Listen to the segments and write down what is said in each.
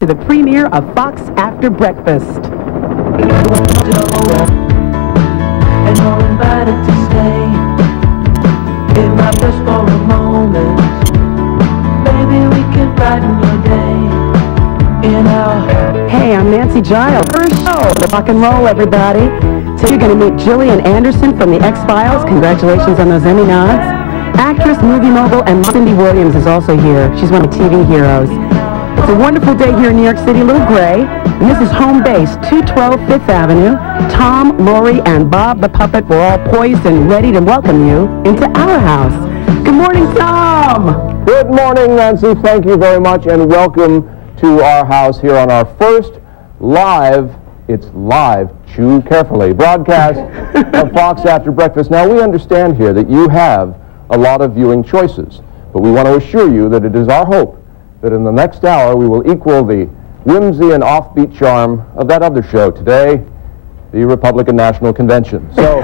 to the premiere of Fox After Breakfast. And you're invited to stay. It might just for a moment. Maybe we can brighten your day in our... Hey, I'm Nancy Giles. First show, rock and roll, everybody. So you're going to meet Gillian Anderson from the X-Files. Congratulations on those Emmy nods. Actress, movie mogul, and Cindy Williams is also here. She's one of the TV heroes. It's a wonderful day here in New York City, a little gray. And this is home base, 212 Fifth Avenue. Tom, Lori, and Bob the Puppet were all poised and ready to welcome you into our house. Good morning, Tom! Good morning, Nancy. Thank you very much, and welcome to our house here on our first live, it's live, chew carefully, broadcast of Fox After Breakfast. Now, we understand here that you have a lot of viewing choices, but we want to assure you that it is our hope that in the next hour we will equal the whimsy and offbeat charm of that other show today, the Republican National Convention. So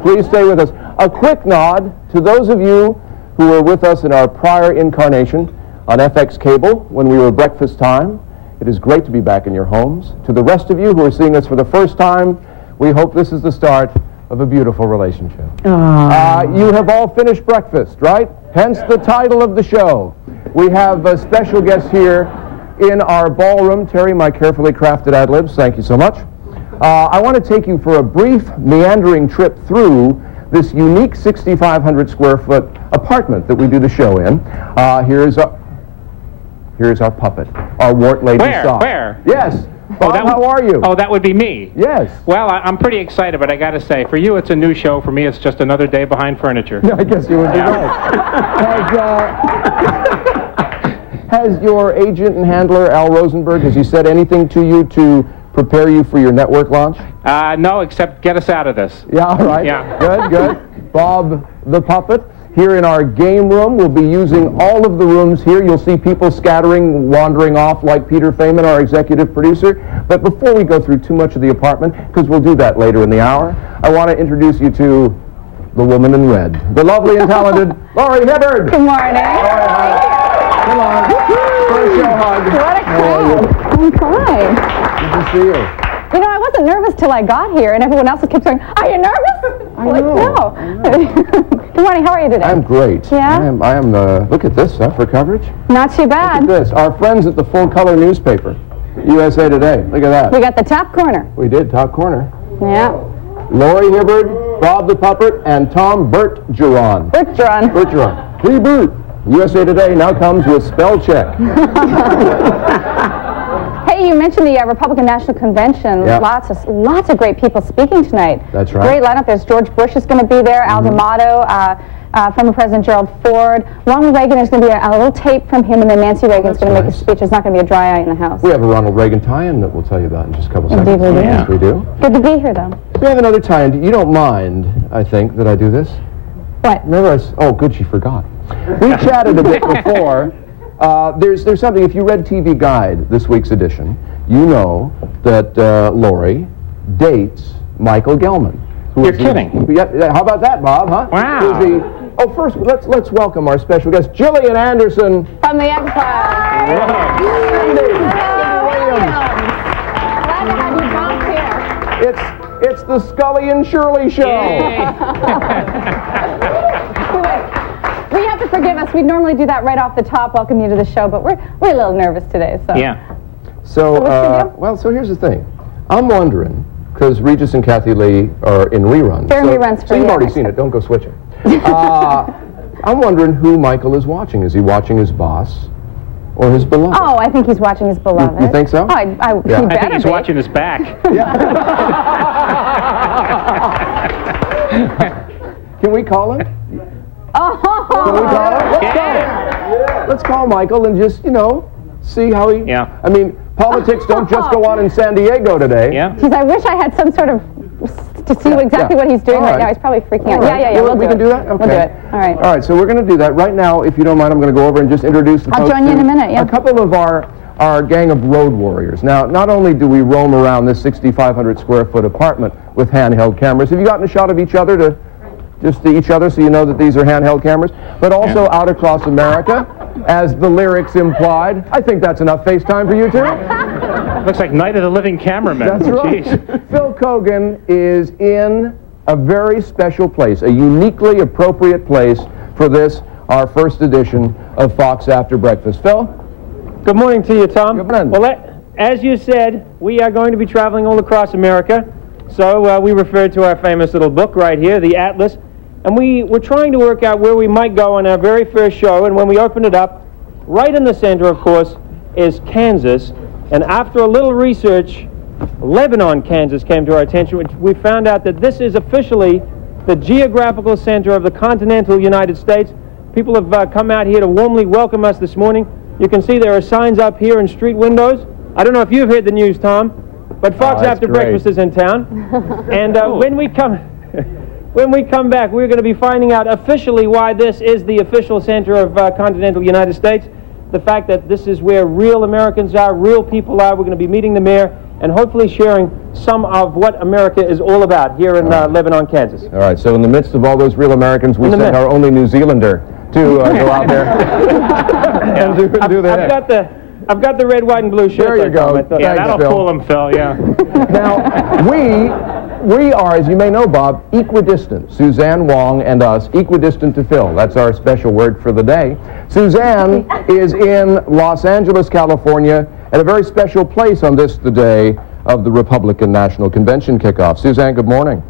please stay with us. A quick nod to those of you who were with us in our prior incarnation on FX Cable when we were breakfast time. It is great to be back in your homes. To the rest of you who are seeing us for the first time, we hope this is the start of a beautiful relationship. You have all finished breakfast, right? Hence the title of the show. We have a special guest here in our ballroom. Terry, my carefully crafted ad-libs, thank you so much. I want to take you for a brief, meandering trip through this unique 6,500 square foot apartment that we do the show in. Here's our puppet, our Wart Lady Sock. Where? Yes. Bob, how are you? Oh, that would be me. Yes. Well, I'm pretty excited, but I got to say, for you it's a new show. For me, it's just another day behind furniture. Yeah, I guess you would be right. Has your agent and handler, Al Rosenberg, has he said anything to you to prepare you for your network launch? No, except get us out of this. Yeah, all right. Yeah. Good, good. Bob the Puppet. Here in our game room, we'll be using all of the rooms here. You'll see people scattering, wandering off like Peter Feynman, our executive producer. But before we go through too much of the apartment, because we'll do that later in the hour, I want to introduce you to the woman in red, the lovely and talented Lori Hibbard. Good morning. Come on. First show hug. What a crowd. I'm fine. Good to see you. You know, I wasn't nervous till I got here, and everyone else kept saying, "Are you nervous?" I'm like, no. Good morning. How are you today? I'm great. Yeah? I am. Look at this, for coverage. Not too bad. Look at this. Our friends at the full-color newspaper, USA Today. Look at that. We got the top corner. We did, top corner. Yeah. Lori Hibbard, Bob the Puppet, and Tom Bergeron. Bergeron. Bergeron. Hey, Bert. USA Today now comes with spell check. Hey, you mentioned the Republican National Convention. Yep. Lots of great people speaking tonight. That's right. Great lineup. There's George Bush is going to be there. Al D'Amato, former President Gerald Ford. Ronald Reagan, there's going to be a little tape from him, and then Nancy Reagan's going to make a speech. It's not going to be a dry eye in the House. We have a Ronald Reagan tie-in that we'll tell you about in just a couple seconds. Indeed we do. Yes, we do. Good to be here, though. We have another tie-in. You don't mind, I think, that I do this? What? Remember oh, good, she forgot. We chatted a bit before. There's something, if you read TV Guide, this week's edition, you know that Lori dates Michael Gelman. You're kidding. Yeah, how about that, Bob, huh? Wow. First, let's welcome our special guest, Gillian Anderson. From the X-Files. Cindy. Glad to have you both here. It's the Scully and Shirley show. We have to forgive us. We'd normally do that right off the top, welcome you to the show, but we're a little nervous today. So. Yeah. So here's the thing. I'm wondering, because Regis and Kathy Lee are in reruns. They're in reruns for so you've you. already seen it. Don't go switching. I'm wondering who Michael is watching. Is he watching his boss or his beloved? Oh, I think he's watching his beloved. You think so? Oh, Yeah. I think he's watching his back. Can we call him? Oh. Can we call him? Let's call him. Let's call Michael and just, see how he... Yeah. I mean, politics don't just go on in San Diego today. Yeah. Geez, I wish I had some sort of... to see exactly what he's doing right now. He's probably freaking out. Right. Yeah, We can do that? Okay. We'll do it. All right. All right, so we're going to do that. Right now, if you don't mind, I'm going to go over and just introduce the I'll join you in a minute, yeah. A couple of our gang of road warriors. Now, not only do we roam around this 6,500 square foot apartment with handheld cameras, have you gotten a shot of each other just to each other so you know that these are handheld cameras? But also out across America, as the lyrics implied. I think that's enough FaceTime for you two. Looks like Night of the Living Cameraman. That's right. Jeez. Phil Kogan is in a very special place, a uniquely appropriate place for this, our first edition of Fox After Breakfast. Phil? Good morning to you, Tom. Good morning. Well, as you said, we are going to be traveling all across America. So we referred to our famous little book right here, the Atlas. And we were trying to work out where we might go on our very first show. And when we opened it up, right in the center, of course, is Kansas. And after a little research, Lebanon, Kansas came to our attention, which we found out that this is officially the geographical center of the continental United States. People have come out here to warmly welcome us this morning. You can see there are signs up here in street windows. I don't know if you've heard the news, Tom, but Fox After Breakfast is in town. And when we come back, we're going to be finding out officially why this is the official center of continental United States. The fact that this is where real Americans are, real people are. We're going to be meeting the mayor and hopefully sharing some of what America is all about here in Lebanon, Kansas. All right, so in the midst of all those real Americans, we sent our only New Zealander to go out there and do that. I've got the red, white, and blue shirt. There you go. Yeah, Thanks, that'll Phil. fool him, Phil, yeah. Now, we are, as you may know, Bob, equidistant. Suzanne Wong and us, equidistant to Phil. That's our special word for the day. Suzanne is in Los Angeles, California, at a very special place on this, the day of the Republican National Convention kickoff. Suzanne, good morning.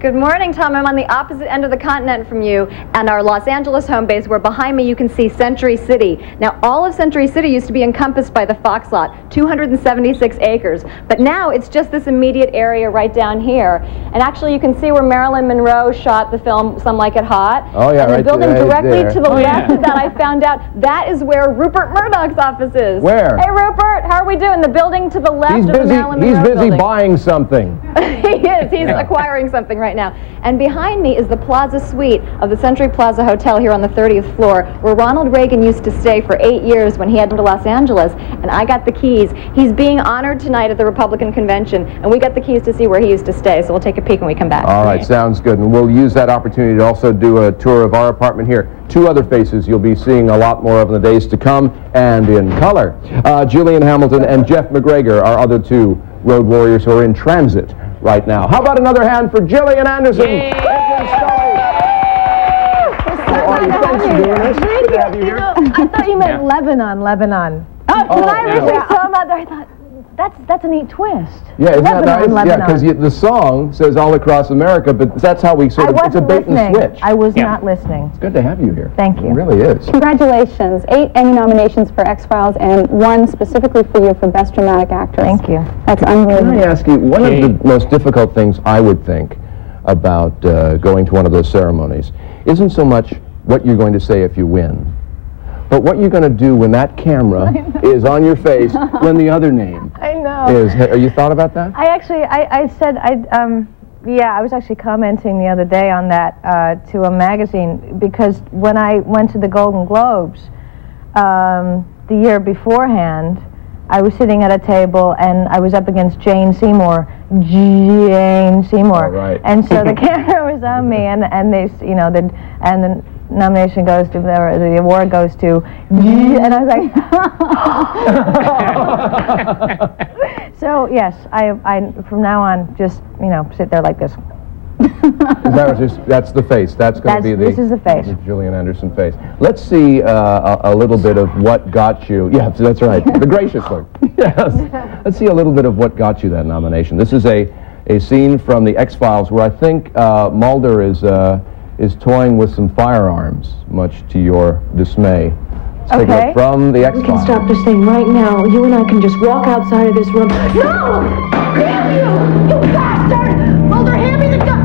Good morning, Tom. I'm on the opposite end of the continent from you and our Los Angeles home base, where behind me you can see Century City. Now, all of Century City used to be encompassed by the Fox lot, 276 acres. But now it's just this immediate area right down here. And actually, you can see where Marilyn Monroe shot the film Some Like It Hot. Oh, yeah, and the right building there, directly there. to the left yeah. of that, I found out, that is where Rupert Murdoch's office is. Where? Hey, Rupert, how are we doing? The building to the left of the Marilyn Monroe He's busy building. buying something. He is. He's acquiring something right now. And behind me is the Plaza Suite of the Century Plaza Hotel here on the 30th floor, where Ronald Reagan used to stay for 8 years when he had to Los Angeles. And I got the keys. He's being honored tonight at the Republican Convention, and we got the keys to see where he used to stay. So we'll take a peek when we come back. All right, sounds good. And we'll use that opportunity to also do a tour of our apartment here. Two other faces you'll be seeing a lot more of in the days to come, and in color. Julian Hamilton and Jeff McGregor, our other two road warriors who are in transit right now. How about another hand for Gillian Anderson? Yay! Thanks for doing this. Good to have you here. I thought you meant Lebanon. When I originally saw him out there, I thought, that's a neat twist. Yeah, isn't that nice? Lebanon. Yeah, because the song says all across America, but that's how we sort of, it's a bait and switch. I was not listening. It's good to have you here. Thank you. It really is. Congratulations. 8 Emmy nominations for X-Files and 1 specifically for you for Best Dramatic Actress. Thank you. That's Can unbelievable. I ask you, one of the most difficult things I would think about going to one of those ceremonies isn't so much what you're going to say if you win, but what you're going to do when that camera is on your face when the other name is. Have you thought about that? I actually, I said, yeah, I was actually commenting the other day on that to a magazine, because when I went to the Golden Globes the year beforehand, I was sitting at a table and I was up against Jane Seymour. Oh, right. And so the camera was on me, and they, you know, the nomination goes to, the award goes to, and I was like, so yes, I from now on just, you know, sit there like this. That's the face. That's going to be this is the face. The Gillian Anderson face. Let's see a little bit of what got you. Yeah, that's right. The gracious look. Yes. Let's see a little bit of what got you that nomination. This is a scene from the X-Files where I think Mulder is toying with some firearms, much to your dismay. Let's take a look from the X-Files. We can stop this thing right now. You and I can just walk outside of this room. No! Damn you! You bastard! Mulder, hand me the gun!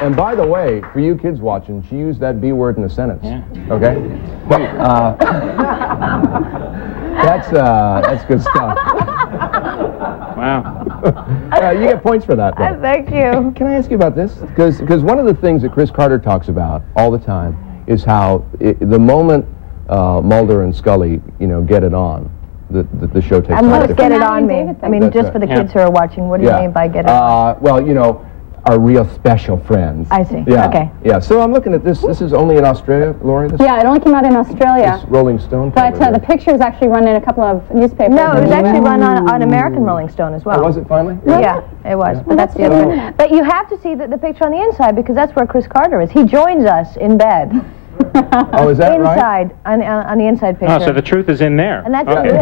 And by the way, for you kids watching, she used that B word in a sentence. Yeah. Okay? That's good stuff. Wow. You get points for that, though. Thank you. Can I ask you about this? Because one of the things that Chris Carter talks about all the time is how the moment Mulder and Scully, get it on. The show takes And on a let's get different... it on me. I mean, just for the kids who are watching, what do you mean by get it on? Well, our real special friends. I see. Yeah. Okay. Yeah, so I'm looking at this. This is only in Australia, Lori? Yeah, it only came out in Australia. This Rolling Stone But the picture is actually run in a couple of newspapers. No, it was actually run on American Rolling Stone as well. Oh, was it finally? Yeah, it was. Yeah. But that's the other one. But you have to see the picture on the inside because that's where Chris Carter is. He joins us in bed. Oh, is that inside, right? On the inside picture. Oh, so the truth is in there. And that's okay.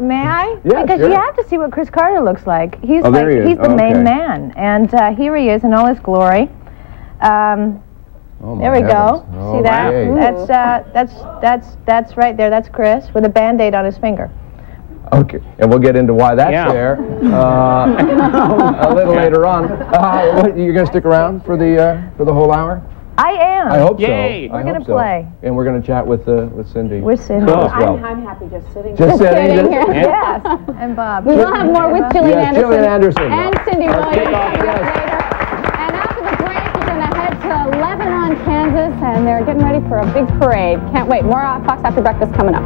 May I? Yeah, because sure. you have to see what Chris Carter looks like. He's there he is. he's the main man, and here he is in all his glory. Oh, there we go. Oh, See that? yay. That's right there. That's Chris with a Band-Aid on his finger. Okay, and we'll get into why that's there a little later on. You're going to stick around for the whole hour? I am. I hope Yay. so. We're going to play. And we're going to chat with Cindy. With Cindy. As well. I'm happy just sitting Just sitting here. Yes. And Bob. We will have more with Gillian Anderson. Gillian Anderson. And Cindy Williams. Yes. And after the break, we're going to head to Lebanon, Kansas, and they're getting ready for a big parade. Can't wait. More Fox After Breakfast coming up.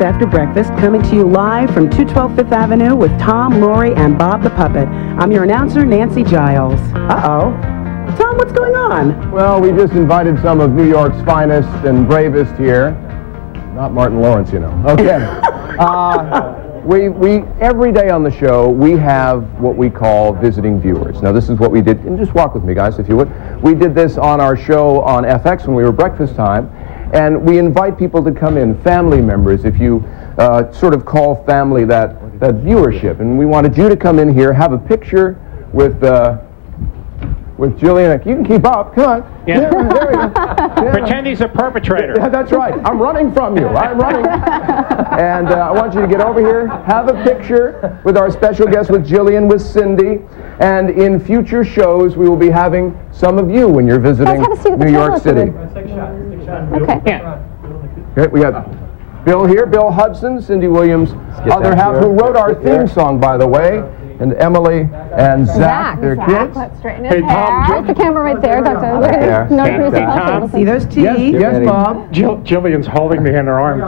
After Breakfast, coming to you live from 212 Fifth Avenue with Tom, Lori, and Bob the Puppet. I'm your announcer, Nancy Giles. Uh-oh. Tom, what's going on? Well, we just invited some of New York's finest and bravest here. Not Martin Lawrence, Okay. We every day on the show, we have what we call visiting viewers. Now, this is what we did. And just walk with me, guys, if you would. We did this on our show on FX when we were breakfast time. And we invite people to come in, family members, if you sort of call family that viewership. And we wanted you to come in here, have a picture with Giuliani. You can keep up. Come on. Yeah. There we go. Yeah. Pretend he's a perpetrator. Yeah, that's right. I'm running from you. I'm running. And I want you to get over here, have a picture with our special guest, with Gillian, with Cindy. And in future shows, we will be having some of you when you're visiting New York City. Okay. Yeah. Okay, we got Bill here, Bill Hudson, Cindy Williams, other half, who wrote our theme song, by the way, and Emily and Zach, their kids. Hey, Tom. There's the camera right there, Doctor. Look at Tom. See those teeth? Yes, Bob. Jillian's holding me in her arm.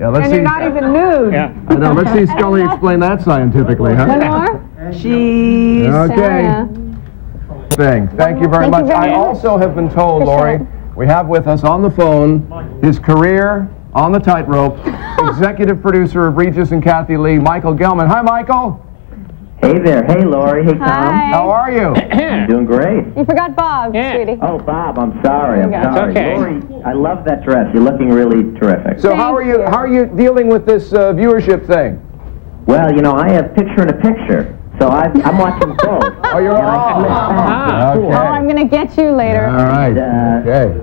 Yeah, let's see. You're not even nude. Yeah. I know. Let's see Scully explain that scientifically, huh? One more. She's... Okay. Thank you very much. I also have been told, Lori, we have with us on the phone his career on the tightrope, executive producer of Regis and Kathy Lee, Michael Gelman. Hi, Michael. Hey there. Hey, Lori. Hey, Tom. Hi. How are you? Doing great. You forgot Bob, sweetie. Oh, Bob, I'm sorry. I'm sorry. It's okay. Lori, I love that dress. You're looking really terrific. So how are you dealing with this viewership thing? Well, I have picture-in-a-picture, so I'm watching both. Oh, you're cool. Oh, I'm going to get you later. All right. Okay.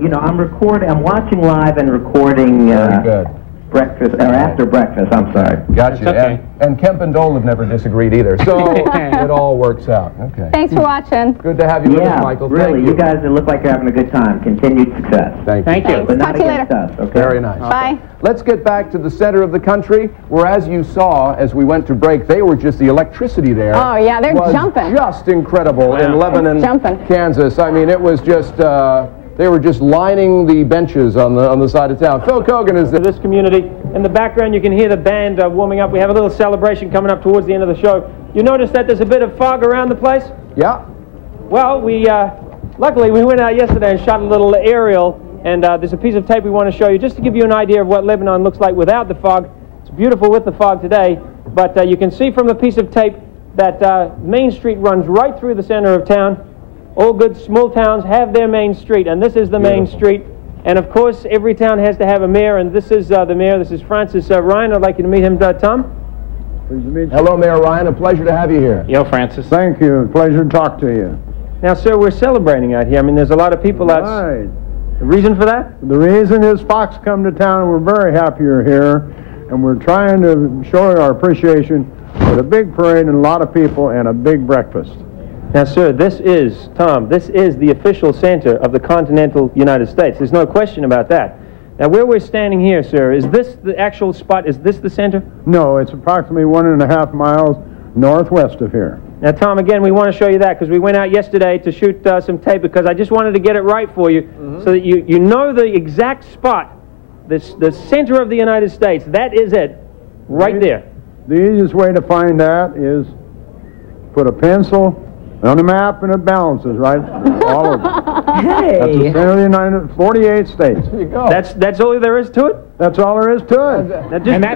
I'm watching live and recording Very good. breakfast, or after breakfast, I'm sorry. Gotcha. Okay. And Kemp and Dole have never disagreed either, so it all works out. Okay. Thanks for watching. Good to have you with us, Michael. Really, Thank you guys look like you're having a good time. Continued success. Thank you. But not Talk to you against us, okay? Very nice. Bye. Let's get back to the center of the country, where, as you saw as we went to break, they were just the electricity there. Oh, yeah, they're was jumping. Just incredible in Lebanon, jumping. Kansas. I mean, it was just, they were just lining the benches on the side of town. Phil Kogan is there. This community. In the background, you can hear the band warming up. We have a little celebration coming up towards the end of the show. You notice that there's a bit of fog around the place? Yeah. Well, luckily, we went out yesterday and shot a little aerial, and there's a piece of tape we want to show you just to give you an idea of what Lebanon looks like without the fog. It's beautiful with the fog today, but you can see from the piece of tape that Main Street runs right through the center of town. All good small towns have their main street, and this is the main street. And of course, every town has to have a mayor, and this is the mayor. This is Francis Ryan. I'd like you to meet him, Tom. Hello, Mayor Ryan. A pleasure to have you here. Yo, Francis. Thank you. Pleasure to talk to you. Now, sir, we're celebrating out here. I mean, there's a lot of people out. Right. The reason for that? The reason is Fox come to town, and we're very happy you're here, and we're trying to show our appreciation with a big parade and a lot of people and a big breakfast. Now, sir, this is the official center of the continental United States. There's no question about that. Now, where we're standing here, sir, is this the actual spot? Is this the center? No, it's approximately 1.5 miles northwest of here. Now, Tom, again, we want to show you that because we went out yesterday to shoot some tape because I just wanted to get it right for you so that you know the exact spot, the center of the United States. That is it, right there. The easiest way to find that is put a pencil on a map and it balances, right? All of it. Hey! That's the center of the United 48 states. There you go. That's all there is to it? That's all there is to it. Now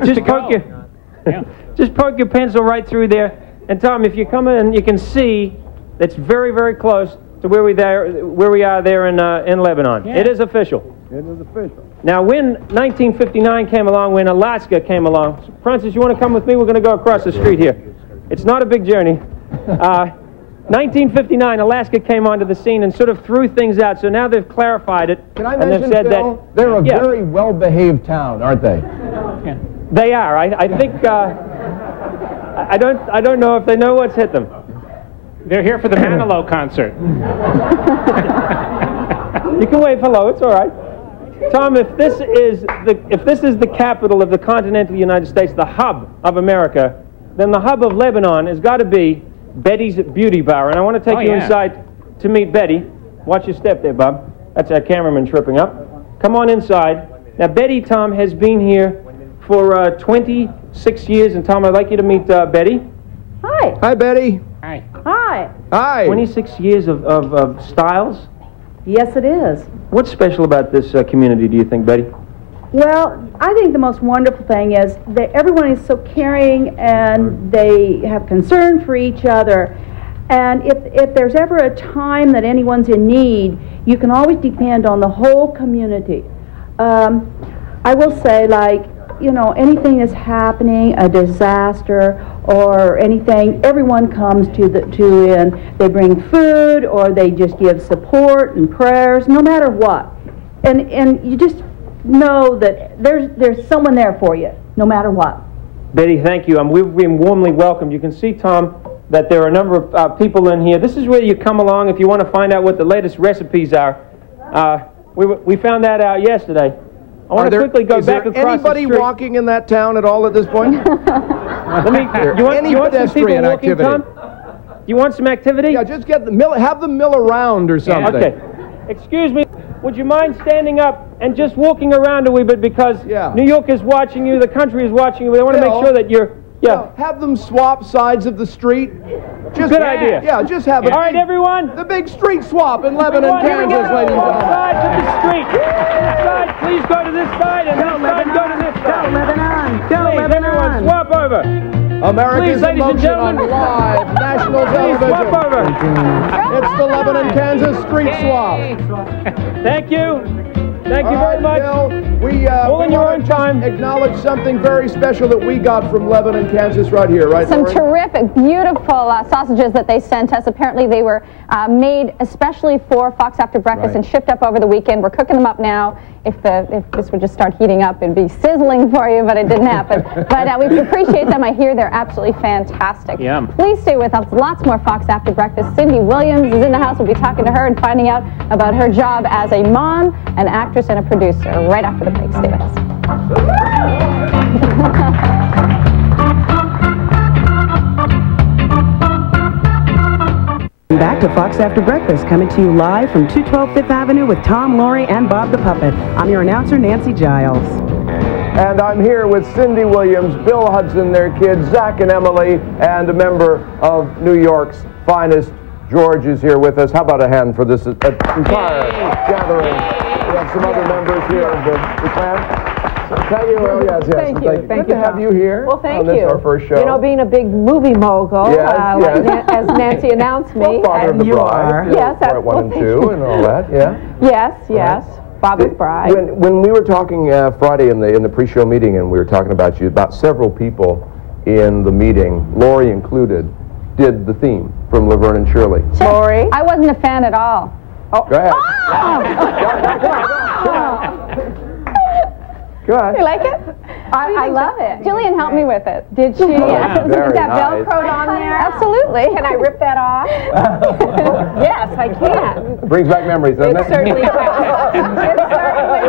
just poke your pencil right through there. And Tom, if you come in, you can see that's very, very close to where we are there in Lebanon. Yeah. It is official. It is official. Now, when 1959 came along, when Alaska came along, Francis, you want to come with me? We're going to go across the street here. It's not a big journey. 1959, Alaska came onto the scene and sort of threw things out. So now they've clarified it. Can I and mention, they've said Phil, that they're a very well-behaved town, aren't they? Yeah. they are. I think I don't know if they know what's hit them. They're here for the Manilow concert. You can wave hello. It's all right. Tom, if this is the capital of the continental United States, the hub of America, then the hub of Lebanon has got to be Betty's Beauty Bar. And I want to take you inside to meet Betty. Watch your step there, Bob. That's our cameraman tripping up. Come on inside. Now, Betty, Tom, has been here for 26 years. And, Tom, I'd like you to meet Betty. Hi. Hi, Betty. Hi. Hi. Hi. 26 years of styles. Yes, it is. What's special about this community, do you think, Betty? Well, I think the most wonderful thing is that everyone is so caring and they have concern for each other. And if there's ever a time that anyone's in need, you can always depend on the whole community. I will say, like, you know, anything that's happening, a disaster or anything, everyone comes to and they bring food or they just give support and prayers, no matter what. And you just know that there's someone there for you, no matter what. Betty, thank you. We've been warmly welcomed. You can see, Tom, that there are a number of people in here. This is where you come along if you want to find out what the latest recipes are. We found that out yesterday. I want to quickly go back across the street. Is there anybody walking in that town at all at this point? You want some people walking, Tom? You want some activity? Yeah, just have them mill around or something. Okay. Excuse me. Would you mind standing up and just walking around a wee bit because New York is watching you, the country is watching you. They want to make sure that you're... Yeah. Have them swap sides of the street. Just, good idea. Yeah, just have it. All right, everyone. The big street swap in Lebanon, Kansas, ladies and gentlemen. Sides of the street. This side, please go to this side, and this side, go to this side. Go, Lebanon! Go, Please, Lebanon! everyone, swap over. America's Please, ladies and emotion on gentlemen. live national Please, television. swap over. It's the Lebanon, Kansas street swap. Thank you. Thank you very much. Bill, we all in your own time. Acknowledge something very special that we got from Lebanon, Kansas, right here, right? Some Lauren? terrific, beautiful sausages that they sent us. Apparently, they were made especially for Fox After Breakfast and shipped up over the weekend. We're cooking them up now. If this would just start heating up, it'd be sizzling for you, but it didn't happen. But we appreciate them. I hear they're absolutely fantastic. Yum. Please stay with us. Lots more Fox After Breakfast. Cindy Williams is in the house. We'll be talking to her and finding out about her job as a mom, an actress, and a producer right after the break. Stay with us. Back to Fox After Breakfast, coming to you live from 212 Fifth Avenue with Tom, Laurie, and Bob the Puppet. I'm your announcer, Nancy Giles. And I'm here with Cindy Williams, Bill Hudson, their kids, Zach and Emily, and a member of New York's finest. George is here with us. How about a hand for this entire gathering? We have some other members here of the clan. Thank you. Well, yes. Thank you. Good to have you here. Well, thank on you. Our first show. You know, being a big movie mogul, as Nancy announced me. Well, father of the bride. Yes, Part 1 and 2 and all that. Yeah. Yes. Father's bride. When we were talking Friday in the pre-show meeting, and we were talking about you, about several people in the meeting, Laurie included, did the theme from Laverne and Shirley. Laurie? I wasn't a fan at all. Oh. Go ahead. Go ahead. You like it? I love it. Jillian helped me with it. Did she? Yes. Is that Velcroed on there? Absolutely. Can I rip that off? Yes, I can. Brings back memories, doesn't it? It certainly does. It certainly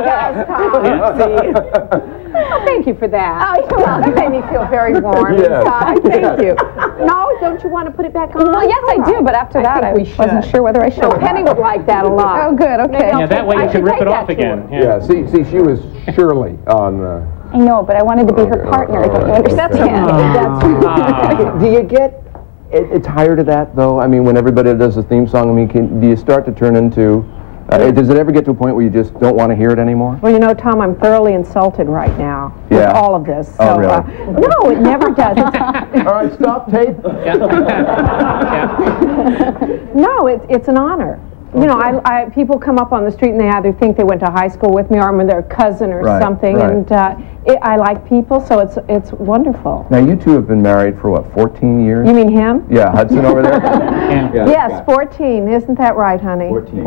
Oh, thank you for that. Oh, you're welcome. That made me feel very warm inside. Thank you. No, don't you want to put it back on? Well, yes, I do, but after that, I wasn't sure whether I should. No, Penny would like that a lot. Oh, good, okay. Yeah, that way you can rip it off again. Yeah, see, she was Shirley on... I know, but I wanted to be her partner. Don't you understand? Do you get tired of that, though? I mean, when everybody does the theme song, I mean, do you start to turn into... does it ever get to a point where you just don't want to hear it anymore? Well, you know, Tom, I'm thoroughly insulted right now with all of this. So, oh, really? No, it never does. All right, stop tape. No, it's an honor. You know, people come up on the street and they either think they went to high school with me or I'm their cousin or something, and I like people, so it's wonderful. Now, you two have been married for, what, 14 years? You mean him? Yeah, Hudson over there? Yes, 14. Isn't that right, honey? 14.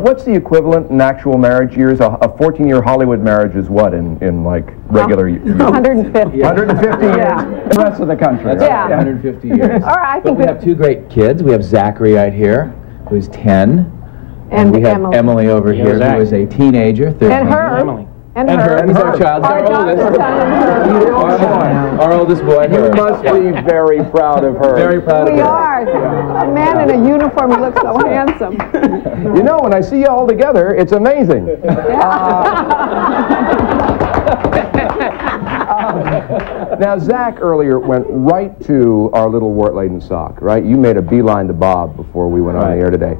What's the equivalent in actual marriage years? A 14-year Hollywood marriage is what in like regular years? 150. 150 years. Yeah. The rest of the country. That's 150 years. All right, I think we have two great kids. We have Zachary right here, who's 10. And we have Emily over here, who is a teenager, 13. And her. Emily. And her. He's our child. Our oldest boy. You must be very proud of her. Very proud of her. We are. A man in a uniform who looks so handsome. You know, when I see you all together, it's amazing. Now, Zach earlier went right to our little wart-laden sock, right? You made a beeline to Bob before we went on the air today.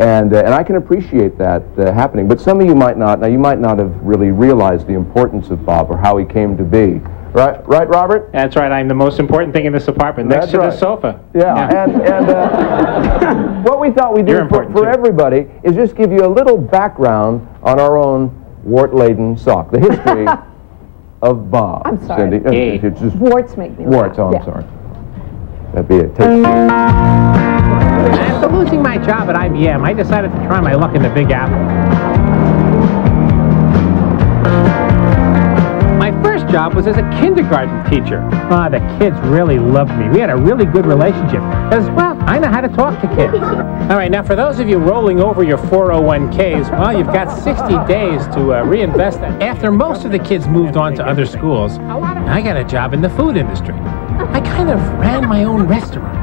And I can appreciate that happening, but some of you might not. Now, you might not have really realized the importance of Bob or how he came to be. Right, Robert? That's right. I'm the most important thing in this apartment, next to the sofa. Yeah. And what we thought we'd do for everybody is just give you a little background on our own wart-laden sock, the history of Bob. I'm sorry. Cindy. It's just warts make me warts. laugh. Oh, I'm sorry. That'd be it. Take After losing my job at IBM, I decided to try my luck in the Big Apple. My first job was as a kindergarten teacher. The kids really loved me. We had a really good relationship. Because, well, I know how to talk to kids. All right, now for those of you rolling over your 401ks, well, you've got 60 days to reinvest that. After most of the kids moved on to other schools, I got a job in the food industry. I kind of ran my own restaurant.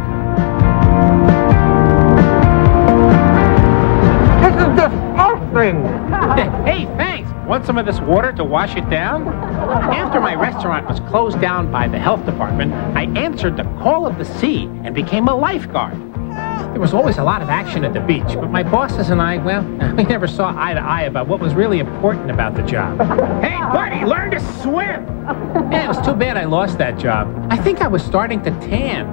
This is disgusting! Hey, thanks! Want some of this water to wash it down? After my restaurant was closed down by the health department, I answered the call of the sea and became a lifeguard. There was always a lot of action at the beach, but my bosses and I, well, we never saw eye to eye about what was really important about the job. Hey, buddy, learn to swim! Yeah, it was too bad I lost that job. I think I was starting to tan.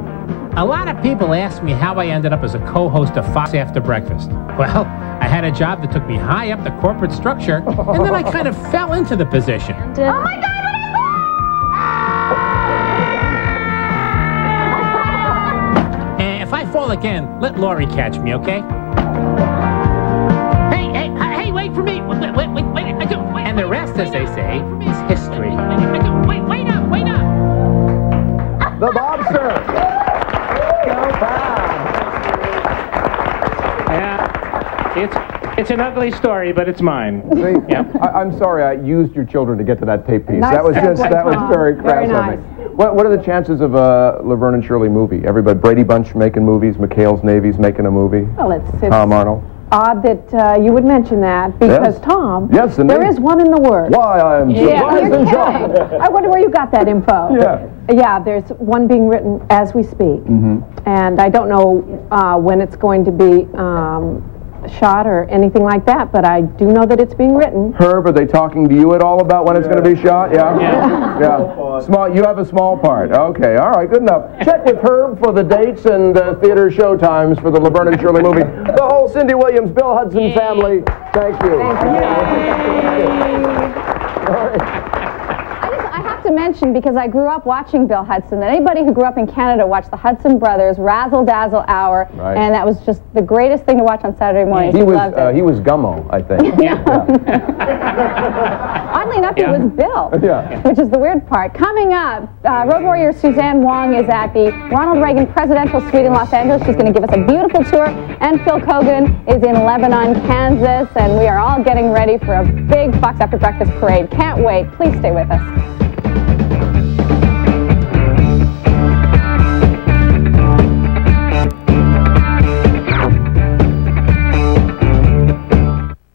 A lot of people ask me how I ended up as a co-host of Fox After Breakfast. Well, I had a job that took me high up the corporate structure, and then I kind of fell into the position. Oh my God, And if I fall again, let Laurie catch me, okay? Hey, wait for me! Wait. And the rest, as they say, is history. Wait up! the Bobster. Yeah, it's an ugly story, but it's mine. See, yeah. I'm sorry I used your children to get to that tape piece. Nice that was very crass very of nice. me. What are the chances of a Laverne and Shirley movie? Everybody, Brady Bunch making movies, McHale's Navy's making a movie. Well, it's Tom Arnold. odd that you would mention that because, Yes. Tom, Yes, indeed. there is one in the works. Why, I am surprised You're and kidding. shocked. I wonder where you got that info. Yeah. Yeah, there's one being written as we speak. Mm-hmm. And I don't know when it's going to be shot or anything like that, but I do know that it's being written. Herb, are they talking to you at all about when it's going to be shot? Yeah? Yeah. Small. You have a small part. Okay, all right, good enough. Check with Herb for the dates and theater show times for the Laverne and Shirley movie. The whole Cindy Williams, Bill Hudson family, thank you. Thank you. All right. I have to mention, because I grew up watching Bill Hudson, that anybody who grew up in Canada watched the Hudson Brothers Razzle Dazzle Hour, Right. and that was just the greatest thing to watch on Saturday mornings. He Loved it. was Gummo, I think. Oddly Oddly enough, it was Bill, which is the weird part. Coming up, road warrior Suzanne Wong is at the Ronald Reagan Presidential Suite in Los Angeles. She's going to give us a beautiful tour. And Phil Kogan is in Lebanon, Kansas. And we are all getting ready for a big Fox After Breakfast parade. Can't wait. Please stay with us.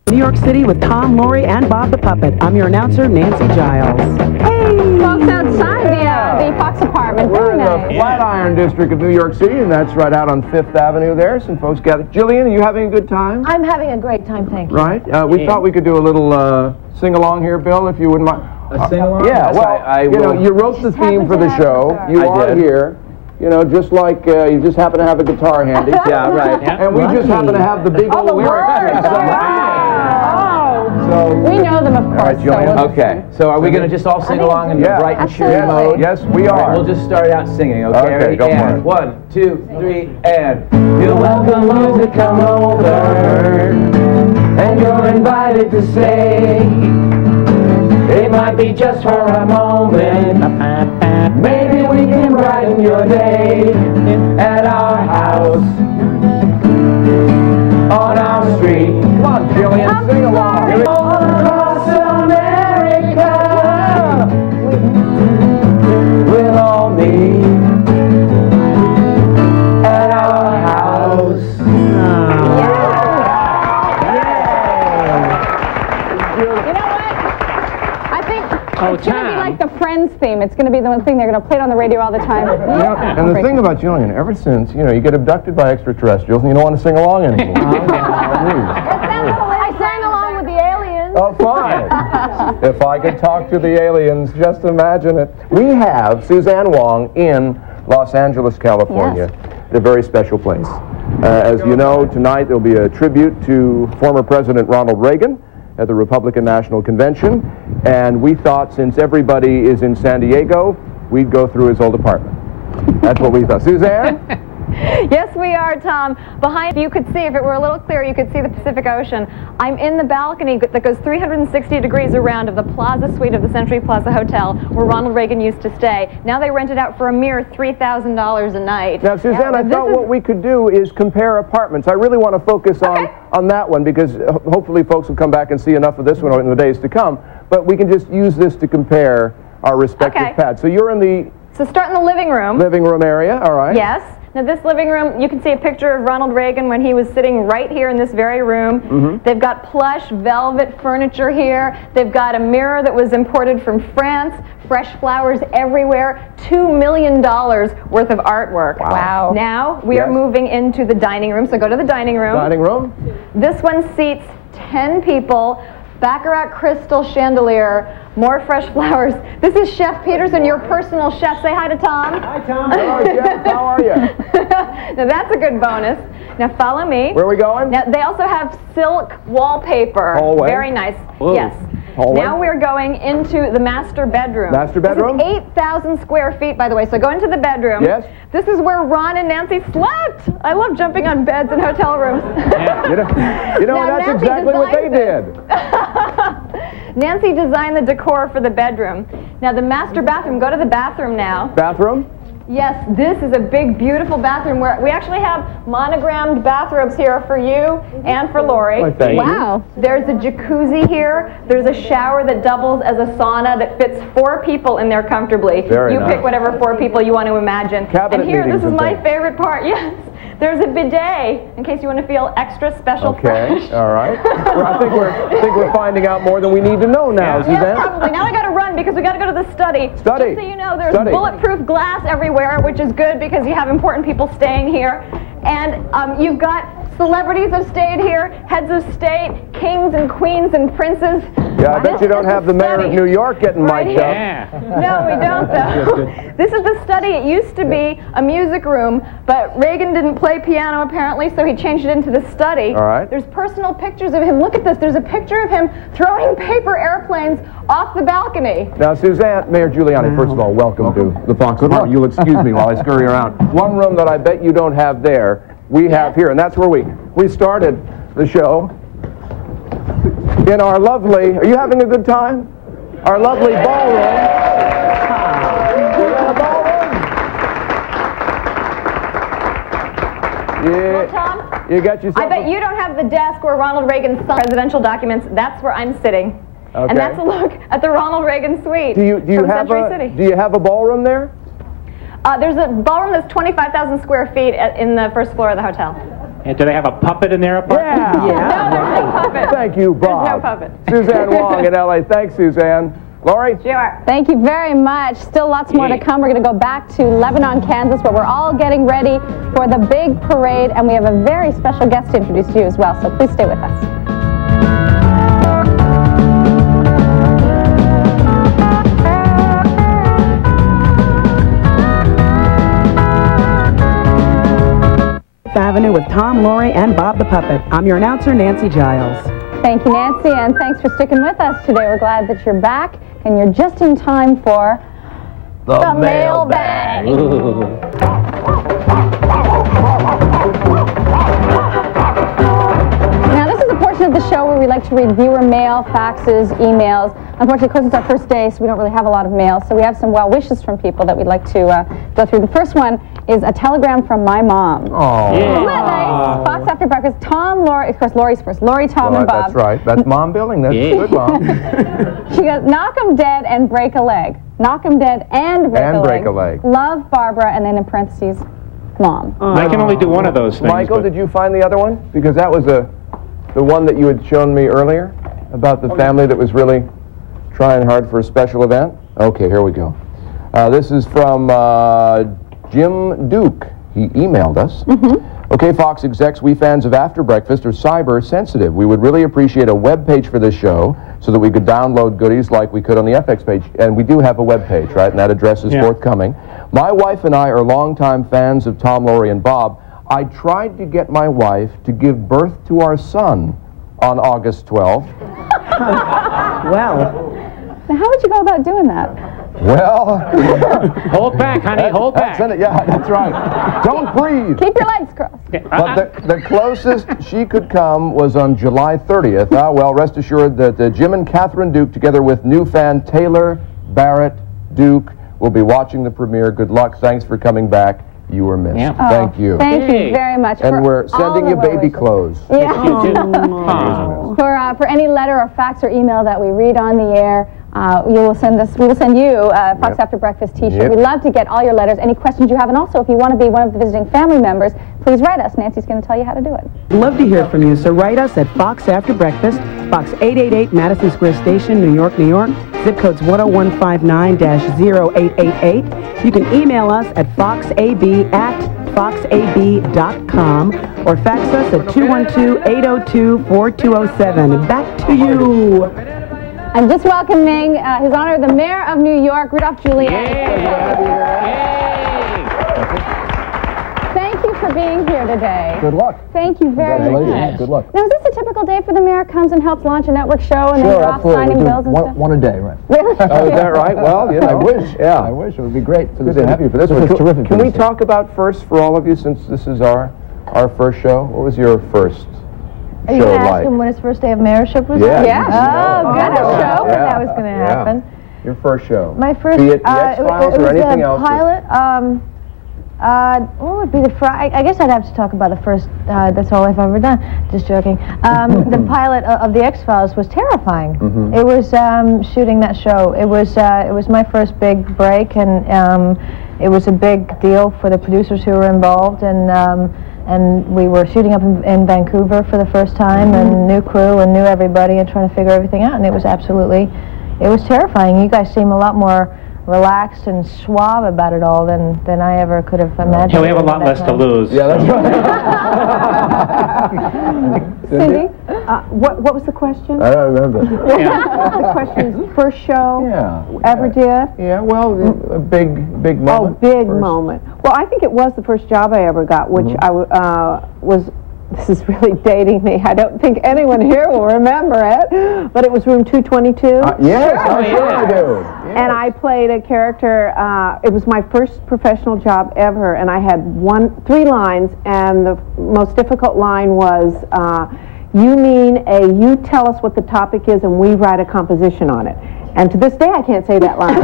New York City with Tom, Lori, and Bob the Puppet. I'm your announcer, Nancy Giles. Hey! Folks outside the Fox apartment. We're in the Flatiron district of New York City, and that's right out on 5th Avenue there. Some folks gathered. Jillian, are you having a good time? I'm having a great time, thank you. Right. We thought we could do a little sing-along here, Bill, if you wouldn't mind. A sing-along? Yeah, Yes, well, you know, you wrote the theme for the show. You are here. You know, just like you just happen to have a guitar handy. Yeah, right. And we just happen to have the big old lyrics. So, we know them, of course. All right, Julian. Okay. So are we going to just all sing along in the bright and cheery mode? Yes, we are. All right, we'll just start out singing, okay? Okay, go for it. 1, 2, 3, and... You're welcome to come over, and you're invited to stay. It might be just for a moment. Maybe we can brighten your day at our house, on our street. Come on, Jillian, sing along. All across America, we'll all meet at our house. You know what? I think it's going to be like the Friends theme. It's going to be the one thing they're going to play it on the radio all the time. Yeah, and the thing about Jillian, ever since, you know, you get abducted by extraterrestrials and you don't want to sing along anymore. I sang along with the aliens. Oh, fine. If I could talk to the aliens, just imagine it. We have Suzanne Wong in Los Angeles, California, at a very special place. As you know, tonight there'll be a tribute to former President Ronald Reagan at the Republican National Convention, and we thought since everybody is in San Diego, we'd go through his old apartment. That's what we thought. Suzanne? Yes, we are, Tom. Behind you could see, if it were a little clearer, you could see the Pacific Ocean. I'm in the balcony that goes 360 degrees around of the Plaza Suite of the Century Plaza Hotel, where Ronald Reagan used to stay. Now they rent it out for a mere $3,000 a night. Now, Suzanne, I thought what we could do is compare apartments. I really want to focus on that one, because hopefully folks will come back and see enough of this one in the days to come. But we can just use this to compare our respective pads. So you're in the... So start in the living room. Living room area, all right. Yes. Now this living room, you can see a picture of Ronald Reagan when he was sitting right here in this very room. They've got plush velvet furniture here. They've got a mirror that was imported from France, fresh flowers everywhere, $2 million worth of artwork. Wow. Now we are moving into the dining room, so go to the dining room. Dining room. This one seats 10 people, Baccarat crystal chandelier, more fresh flowers. This is Chef Peterson, your personal chef. Say hi to Tom. Hi, Tom. Hello, Chef. How are you? Now that's a good bonus. Now follow me. Where are we going? Now they also have silk wallpaper. Hallway. Very nice. Ooh. Yes. Hallway. Now we're going into the master bedroom. Master bedroom? This is 8,000 square feet, by the way. So go into the bedroom. Yes. This is where Ron and Nancy slept. I love jumping on beds in hotel rooms. You know that's Nancy exactly what they did. Nancy designed the decor for the bedroom. Now the master bathroom, go to the bathroom now. Bathroom? Yes, this is a big, beautiful bathroom where we actually have monogrammed bathrobes here for you and for Lori. Well, thank you. Wow. There's a jacuzzi here. There's a shower that doubles as a sauna that fits 4 people in there comfortably. Very nice. Pick whatever 4 people you want to imagine. Cabinet and here, this meetings is and my things. favorite part. Yes. There's a bidet in case you want to feel extra special fresh. All right. Well, I think we're finding out more than we need to know now, Suzanne. Yes, probably. Now I got to run because we got to go to the study. Study. Just so you know, there's bulletproof glass everywhere, which is good because you have important people staying here. And you've got celebrities have stayed here, heads of state, kings and queens and princes. Yeah, I bet you don't have the mayor of New York getting mic'd up. No, we don't, though. This is the study. It used to be a music room, but Reagan didn't play piano, apparently, so he changed it into the study. All right. There's personal pictures of him. Look at this. There's a picture of him throwing paper airplanes off the balcony. Now, Suzanne, Mayor Giuliani, first of all, welcome to the Fox Apartment. You'll excuse me while I scurry around. One room that I bet you don't have there, we have here, and that's where we started the show in our lovely... Are you having a good time? our lovely ballroom. Well, Tom, you got yourself. I bet you don't have the desk where Ronald Reagan signed presidential documents. That's where I'm sitting. Okay. And that's a look at the Ronald Reagan suite Do you from have Century City. Do you have a ballroom there? There's a ballroom that's 25,000 square feet in the first floor of the hotel. And do they have a puppet in their apartment? Yeah. No, there's no puppet. Thank you, Bob. There's no puppet. Suzanne Wong in LA. Thanks, Suzanne. Lori? Sure. Thank you very much. Still lots more to come. We're going to go back to Lebanon, Kansas, where we're all getting ready for the big parade, and we have a very special guest to introduce to you as well, so please stay with us. Avenue with Tom, Lori, and Bob the Puppet. I'm your announcer, Nancy Giles. Thank you, Nancy, and thanks for sticking with us today. We're glad that you're back, and you're just in time for the mailbag. Now, this is a portion of the show where we like to read viewer mail, faxes, emails. Unfortunately, of course, it's our first day, so we don't really have a lot of mail. So we have some well wishes from people that we'd like to go through. The first one is a telegram from my mom. Oh. Isn't that nice? Fox After Breakfast. Tom, Lori, of course, Lori's first. Lori, Tom, and Bob. That's right. That's mom billing. That's good, Mom. She goes, knock 'em dead and break a leg. Knock 'em dead and break a leg. Love, Barbara, and then in parentheses, Mom. I can only do one of those things. Michael, did you find the other one? Because that was the one that you had shown me earlier about the family that was really trying hard for a special event. Okay, here we go. This is from Jim Duke. He emailed us. Okay, Fox execs, we fans of After Breakfast are cyber sensitive. We would really appreciate a web page for this show so that we could download goodies like we could on the FX page. And we do have a web page, right? And that address is forthcoming. My wife and I are longtime fans of Tom, Lori, and Bob. I tried to get my wife to give birth to our son on August 12th. Well. Now, how would you go about doing that? Well, hold back, honey, hold back. Yeah, that's right. Don't breathe. Keep your legs crossed. But the closest she could come was on July 30th. Well, rest assured that Jim and Catherine Duke, together with new fan Taylor Barrett Duke, will be watching the premiere. Good luck. Thanks for coming back. You were missed. Yeah. Thank you. Thank you very much. And we're sending you baby clothes. Yeah. For any letter or fax or email that we read on the air, we will send you a Fox After Breakfast t-shirt. We'd love to get all your letters, any questions you have, and also if you want to be one of the visiting family members, please write us. Nancy's going to tell you how to do it. Love to hear from you, so write us at Fox After Breakfast, Box 888, Madison Square Station, New York, New York. Zip code's 10159-0888. You can email us at foxab@foxab.com or fax us at 212-802-4207. Back to you. I'm just welcoming His Honor the Mayor of New York, Rudolph Giuliani. Thank you for being here today. Good luck. Thank you very much. Good luck. Now, is this a typical day for the mayor? Comes and helps launch a network show, and then you're off signing bills and stuff? One a day, right? Really? Oh, is that right? Well, I wish. Yeah. I wish. It would be great. Good to have you for this one. Terrific. Can we talk about first for all of you, since this is our first show? What was your first Are you show going to ask like? him when his first day of mayorship was? Yeah. Oh, good. Show when that was going to happen. Your first show. My first. Be it the X-Files or anything else? Pilot. What would be the I guess I'd have to talk about the first. That's all I've ever done. Just joking. The pilot of the X-Files was terrifying. It was shooting that show. It was my first big break, and it was a big deal for the producers who were involved, and we were shooting up in Vancouver for the first time, and new crew and knew everybody, and trying to figure everything out, and it was terrifying. You guys seem a lot more relaxed and suave about it all than I ever could have imagined. Yeah, we have a lot less to lose. Yeah, that's right. Cindy, what was the question? I don't remember. The question is first show ever did? Yeah, well, a big moment. Oh, big moment. Well, I think it was the first job I ever got, which I was. This is really dating me. I don't think anyone here will remember it, but it was Room 222. Yes, I'm sure I do. Yes. And I played a character. It was my first professional job ever, and I had 3 lines, and the most difficult line was, you tell us what the topic is, and we write a composition on it. And to this day, I can't say that line.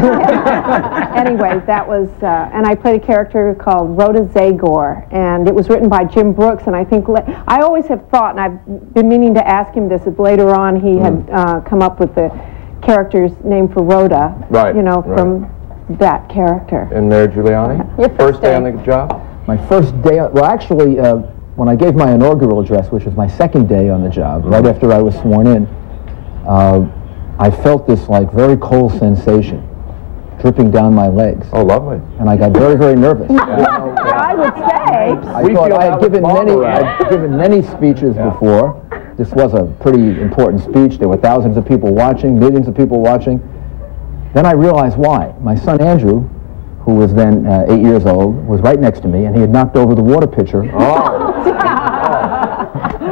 Anyway, that was, and I played a character called Rhoda Zagor, and it was written by Jim Brooks, and I think, I always have thought, and I've been meaning to ask him this, if later on he had come up with the character's name for Rhoda, you know, from that character. And Mayor Giuliani? Your first day on the job? My first day, well, actually, when I gave my inaugural address, which was my second day on the job, right after I was sworn in, I felt this like very cold sensation dripping down my legs. Oh, lovely. And I got very, very nervous. I would say. I thought I had given many speeches before. This was a pretty important speech. There were thousands of people watching, millions of people watching. Then I realized why. My son Andrew, who was then 8 years old, was right next to me, and he had knocked over the water pitcher.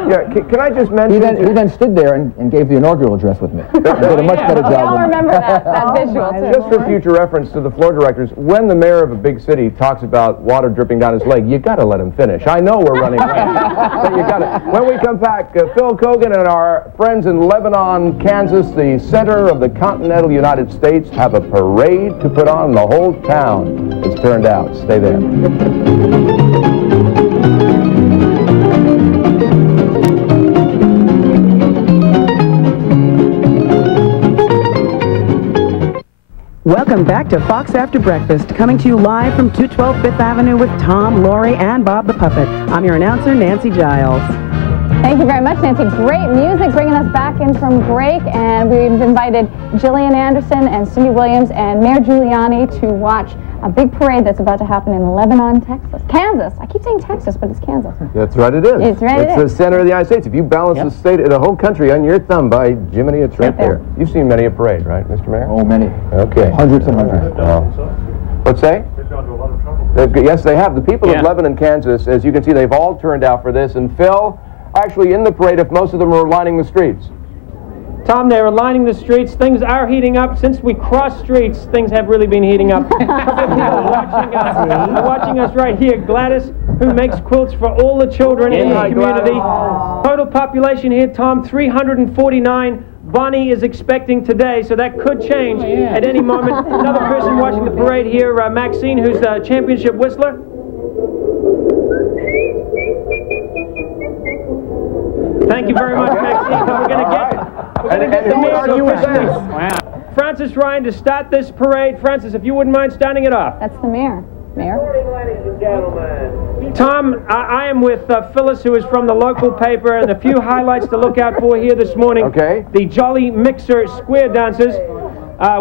Yeah, can I just mention... He then stood there and gave the inaugural address with me. And did a much better job. We all remember that visual, too. Just for future reference to the floor directors, when the mayor of a big city talks about water dripping down his leg, you got to let him finish. I know we're running late, but you got to. When we come back, Phil Kogan and our friends in Lebanon, Kansas, the center of the continental United States, have a parade to put on. The whole town is turned out. Stay there. Welcome back to Fox After Breakfast, coming to you live from 212 Fifth Avenue with Tom, Lori, and Bob the Puppet. I'm your announcer, Nancy Giles. Thank you very much, Nancy. Great music bringing us back in from break, and we've invited Gillian Anderson and Cindy Williams and Mayor Giuliani to watch a big parade that's about to happen in Lebanon, Kansas. I keep saying Texas, but it's Kansas. That's right, it is. It's right, it's the center of the United States. If you balance the state, the whole country on your thumb, by Jiminy, it's right there. You've seen many a parade, right, Mr. Mayor? Oh, many. Okay. Hundreds and hundreds. What's that? Yes, they have. The people of Lebanon, Kansas, as you can see, they've all turned out for this. And Phil, actually in the parade, if most of them are lining the streets. Tom, they're lining the streets. Things are heating up. Since we crossed streets, things have really been heating up. watching us right here. Gladys, who makes quilts for all the children in the community. Total population here, Tom, 349. Bonnie is expecting today, so that could change at any moment. Another person watching the parade here, Maxine, who's the championship whistler. Thank you very much, Maxine. We're going to get the mayor's officially. Francis Ryan to start this parade. Francis, if you wouldn't mind starting it off. That's the mayor. Mayor? Good morning, ladies and gentlemen. Tom, I am with Phyllis, who is from the local paper, and a few highlights to look out for here this morning. Okay. The Jolly Mixer Square Dancers.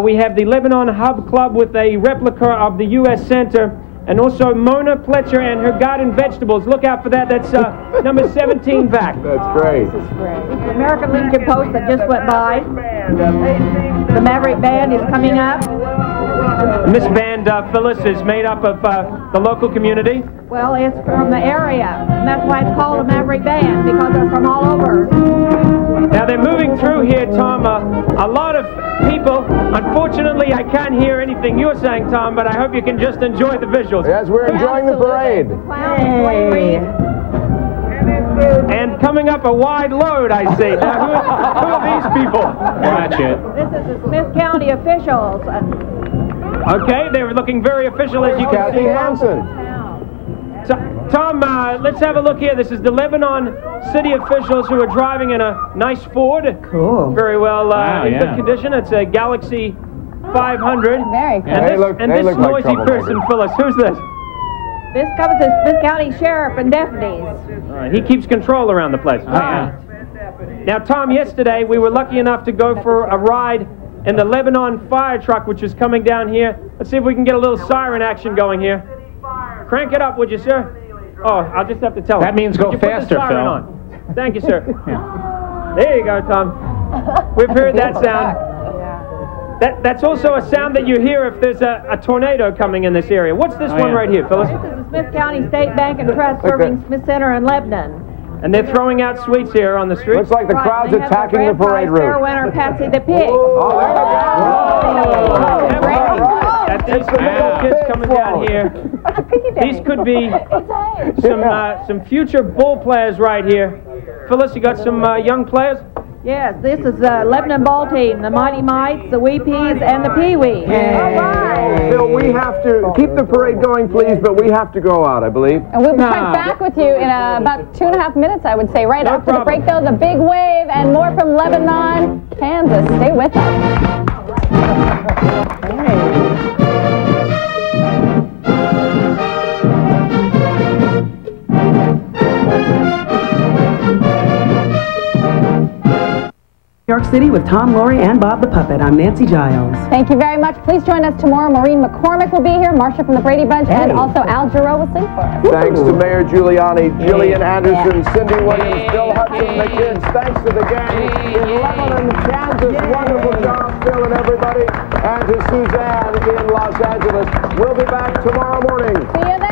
We have the Lebanon Hub Club with a replica of the U.S. Center. And also Mona Pletcher and her garden vegetables. Look out for that. That's number 17 back. That's great. This is great. The American Legion Post that just went by. The Maverick Band is coming up. And this band, Phyllis, is made up of the local community. Well, it's from the area, and that's why it's called a Maverick Band, because they're from all over. Now they're moving through here, Tom. A lot of people. Unfortunately, I can't hear anything you're saying, Tom, but I hope you can just enjoy the visuals. Yes, we're enjoying the parade. Hey. And coming up a wide load, I see. Now, who are these people? Watch it. This is the Smith County officials. Okay, they're looking very official, as you can see. Kathy Hansen. So, Tom, let's have a look here. This is the Lebanon city officials who are driving in a nice Ford. Cool. Very well in good condition. It's a Galaxy 500. Very cool. And this look like noisy person, Phyllis, who's this? This comes to Smith County Sheriff and deputies. He keeps control around the place. Now, Tom, yesterday we were lucky enough to go for a ride in the Lebanon fire truck, which is coming down here. Let's see if we can get a little siren action going here. Crank it up, would you, sir? Oh, I'll just have to tell him. That means go faster, Phil. On? Thank you, sir. There you go, Tom. We've heard that sound. That's also a sound that you hear if there's a tornado coming in this area. What's this one right here, Phyllis? This is the Smith County State Bank and Trust serving Smith Center in Lebanon. And they're throwing out sweets here on the street. Looks like the crowd's attacking the parade route. Fair winner, Patsy the Pig. Oh, there we go. At these little kids coming down here. These could be some future ball players right here. Phyllis, you got some young players? Yes, this is the Lebanon ball team, the Mighty Mites, the Wee Peas, and the Pee Wee. All right. Bill, we have to keep the parade going, please, but we have to go out, I believe. And we'll be right back with you in about 2.5 minutes, I would say. Right after the break, though, the big wave and more from Lebanon, Kansas. Stay with us. New York City with Tom Laurie and Bob the Puppet. I'm Nancy Giles. Thank you very much. Please join us tomorrow. Maureen McCormick will be here, Marcia from the Brady Bunch, and also Al Jarreau will sing for us. Thanks to Mayor Giuliani, Gillian Anderson, Cindy Williams, Bill Hudson, the kids. Thanks to the gang in Lebanon, Kansas. Wonderful job, Phil and everybody. And to Suzanne in Los Angeles. We'll be back tomorrow morning. See you then.